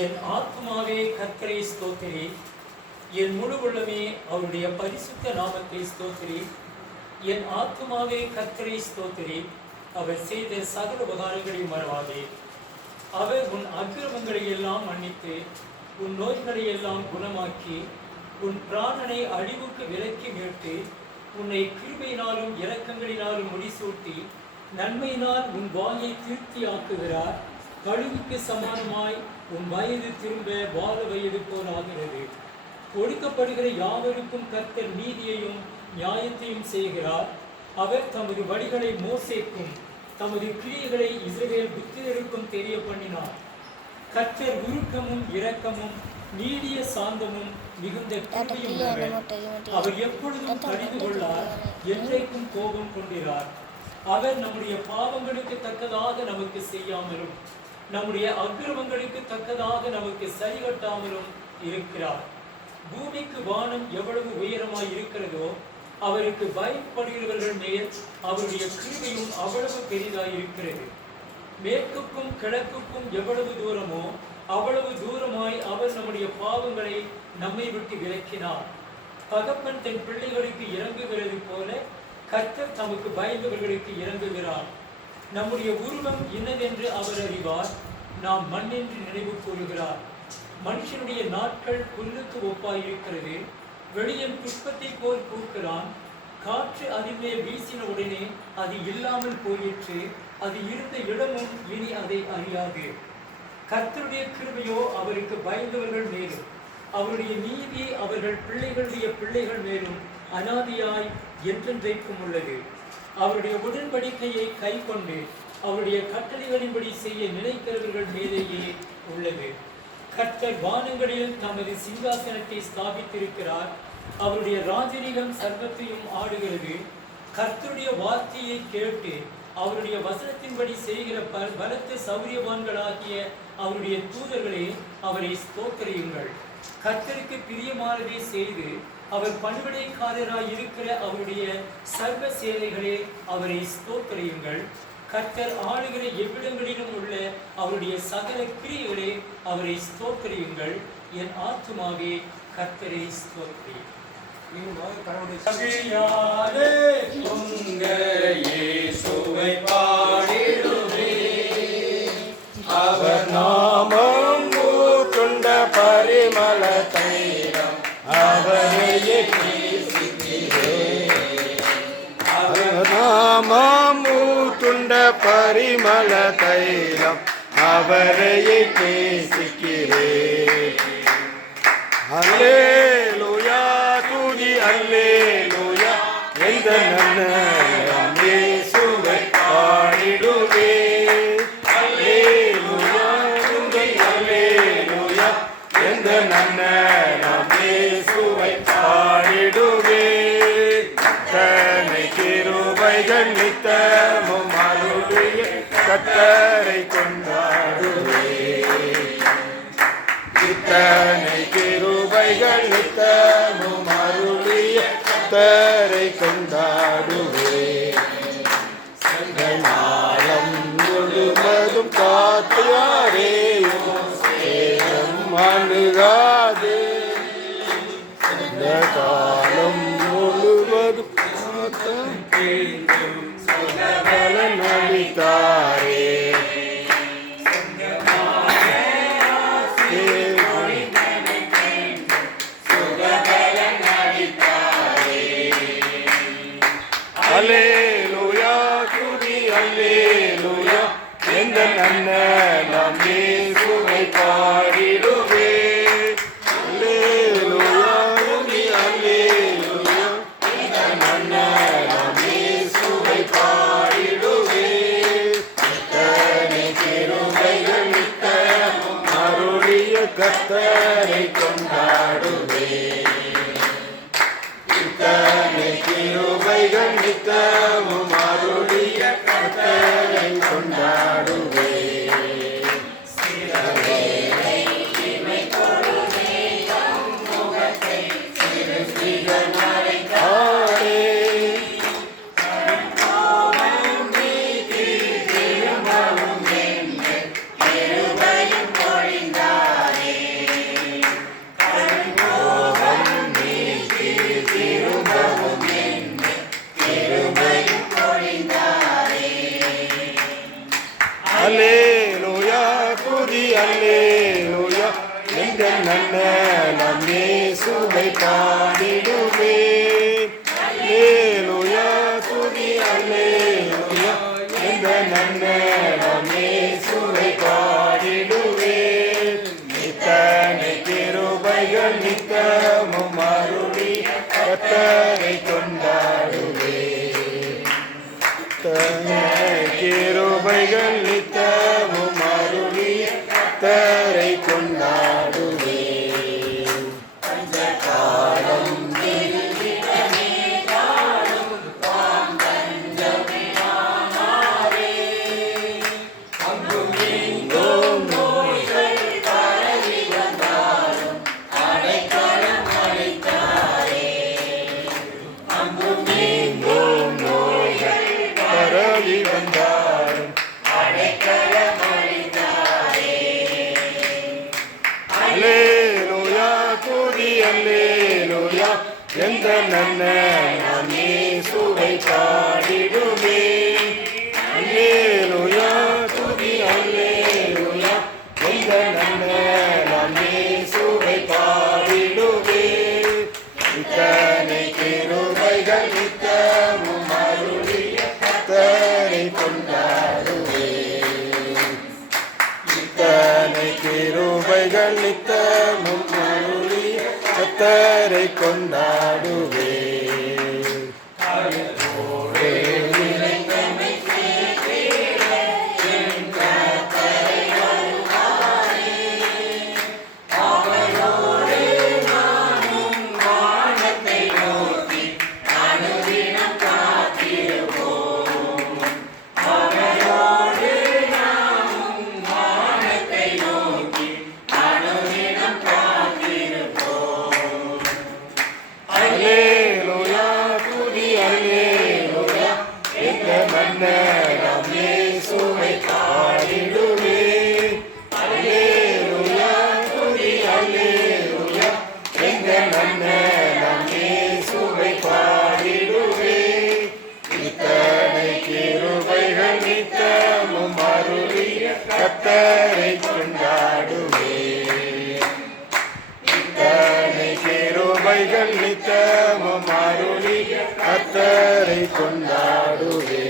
என் ஆத்மாவே கர்த்தரை ஸ்தோத்திரி, என் முழு உள்ளமே அவருடைய பரிசுத்த நாமத்தை ஸ்தோத்திரி. என் ஆத்மாவே கர்த்தரை ஸ்தோத்திரி, அவர் செய்த சகல உபகாரங்களையும் மறவாதே. அவர் உன் அக்கிரமங்களை எல்லாம் மன்னித்து உன் நோய்களை எல்லாம் குணமாக்கி உன் பிராணனை அழிவுக்கு விலக்கி மீட்டு உன்னை கிருபையினாலும் இரக்கங்களினாலும் முடிசூட்டி நன்மையினால் உன் வாயை திருப்தி ஆக்குகிறார். கழுவுக்கு சமானமாய் உன் வயது திரும்ப வாழ வயது போலாகிறது. ஒடுக்கப்படுகிற யாவருக்கும் கர்த்தர் நீதியையும் நியாயத்தையும் செய்கிறார். அவர் தமது வழிகளை மோசேக்கும் தமது கிரியைகளை இஸ்ரவேல் புத்திரருக்கும் தெரிய பண்ணினார். கர்த்தர் உருக்கமும் இரக்கமும் நீடிய சாந்தமும் மிகுந்த கிருபையும் உள்ளவர். அவர் எப்பொழுதும் கடிந்து கொள்ளார், என்றைக்கும் கோபம் கொண்டிறார். அவர் நம்முடைய பாவங்களுக்கு தக்கதாக நமக்கு செய்யாமலும் நம்முடைய அக்கிரமங்களுக்கு தக்கதாக நமக்கு சரிகட்டாமலும் இருக்கிறார். பூமிக்கு வானம் எவ்வளவு உயரமாய் இருக்கிறதோ அவருக்கு பயப்படுகிறவர்கள் மேல் அவருடைய கிருபையும் அவ்வளவு பெரிதாய் இருக்கிறது. மேற்குக்கும் கிழக்குக்கும் எவ்வளவு தூரமோ அவ்வளவு தூரமாய் அவர் நம்முடைய பாவங்களை நம்மை விட்டு விலக்கினார். தகப்பன் தன் பிள்ளைகளுக்கு இறங்குகிறது போல கர்த்தர் தமக்கு பயந்தவர்களுக்கு இறங்குகிறார். நம்முடைய உருவம் இன்னதென்று அவர் அறிவார், நாம் மண்ணென்று நினைவு கூறுகிறார். மனுஷனுடைய நாட்கள் புல்லுக்கு ஒப்பாயிருக்கிறது, வெளியின் புஷ்பத்தை போல் பூக்கிறான். காற்று அதன் மேல் வீசின உடனே அது இல்லாமல் போயிற்று, அது இருந்த இடமும் இனி அதை அறியாது. கர்த்தருடைய கிருபையோ அவருக்கு பயந்தவர்கள் மேலும் அவருடைய நீதி அவர்கள் பிள்ளைகளுடைய பிள்ளைகள் மேலும் அனாதியாய் என்றென்றைக்கும் உள்ளது. அவருடைய உடன்படிக்கையை கை கொண்டு அவருடைய கட்டளைகளின்படி செய்ய நினைக்கிறவர்கள் மேலேயே உள்ளது. கர்த்தர் வானங்களில் தமது சிங்காசனத்தை ஸ்தாபித்திருக்கிறார். அவருடைய ராஜரீகம் சர்வத்தையும் ஆடுகிறது. கர்த்தருடைய வார்த்தையை கேட்டு அவருடைய வசனத்தின்படி செய்கிற பலத்த சௌரியவான்களாகிய அவருடைய தூதர்களே அவரை ஸ்தோத்திரியுங்கள். கர்த்தருக்கு பிரியமானதை செய்து அவர் பணிவிடைக்காரராய் இருக்கிற அவருடைய சர்வ சேனைகளே அவரை ஸ்தோத்திரியுங்கள். கர்த்தர் ஆளுகிற எவ்விடங்களிலும் உள்ள அவருடைய சகல கிரியைகளே அவரை ஸ்தோத்திரியுங்கள். என் ஆத்துமாவே கர்த்தரை ஸ்தோத்திரி. அவர் நாமம் ஊற்றுண்ட பரிமள தைலம் அவரையே நாமம் ஊற்றுண்ட பரிமள தைலம் அவரையே நேசிக்கிறேன். அல்லேலூயா துதி அல்லேலூயா எந்த நன்னம் இயேசுவை பாடிடுவே. அல்லேலூயா துதி அல்லேலூயா எந்த நன்னம் இயேசுவை பாடிடுவே. தன்னை கிருபைகள் நித்தமும் அருளிய கர்த்தரை கொண்டாடுவே. இத்தனை கிருபைகள் நித்தமும் அருளிய கர்த்தரை கொண்டாடுவே. நாளம் முழுவதும் காத்தியாரேயும் சேதம் அணுகாது. இந்த காலம் முழுவதும் பலன் அளித்தாரே. அல்லேலூயா துதி அல்லேலூயா எந்த நன்னம் இயேசுவை பாடிடுவே. அல்லேலூயா துதி அல்லேலூயா எந்த நன்னம் இயேசுவை பாடிடுவே. இத்தனை கிருபைகள் நித்தமும் அருளிய கர்த்தரை கொண்டாடுவே. இத்தனை கிருபைகள் நித்தமும் அருளிய கர்த்தரை கொண்டாடுவே. திரும்பவும் என்று கிருபையும் பொழிந்தார். கிருபைகள் நித்தமும் அருளிய கர்த்தரை கொண்டாடுவே. பரவி வந்தாரும் அல்லேலூயா துதி அல்லேலூயா எந்த நன்னன் நான் இயேசுவை பாடிடுவே. அல்லேலூயா துதி அல்லேலூயா எந்த நன்னன் நான் இயேசுவை பாடிடுவே. இத்தனை கிருபைகள் நித்தமும் அருளிய கர்த்தரை கொண்டாடுவே. இத்தனை கிருபைகள் நித்தமும் அருளிய கர்த்தரை கொண்டாடுவே. அல்லேலூயா துதி அல்லேலூயா எந்த மன்னராம் இயேசுவை பாடிடுவே. அல்லேலூயா துதி அல்லேலூயா எந்த மன்னராம் இயேசுவை பாடிடுவே. இத்தனை கிருபைகள் நித்தமும் அருளிய கர்த்தரை கொண்டாடுவே. இத்தனை கிருபைகள் நித்தமும் அருளிய கர்த்தரை கொண்டாடுவே.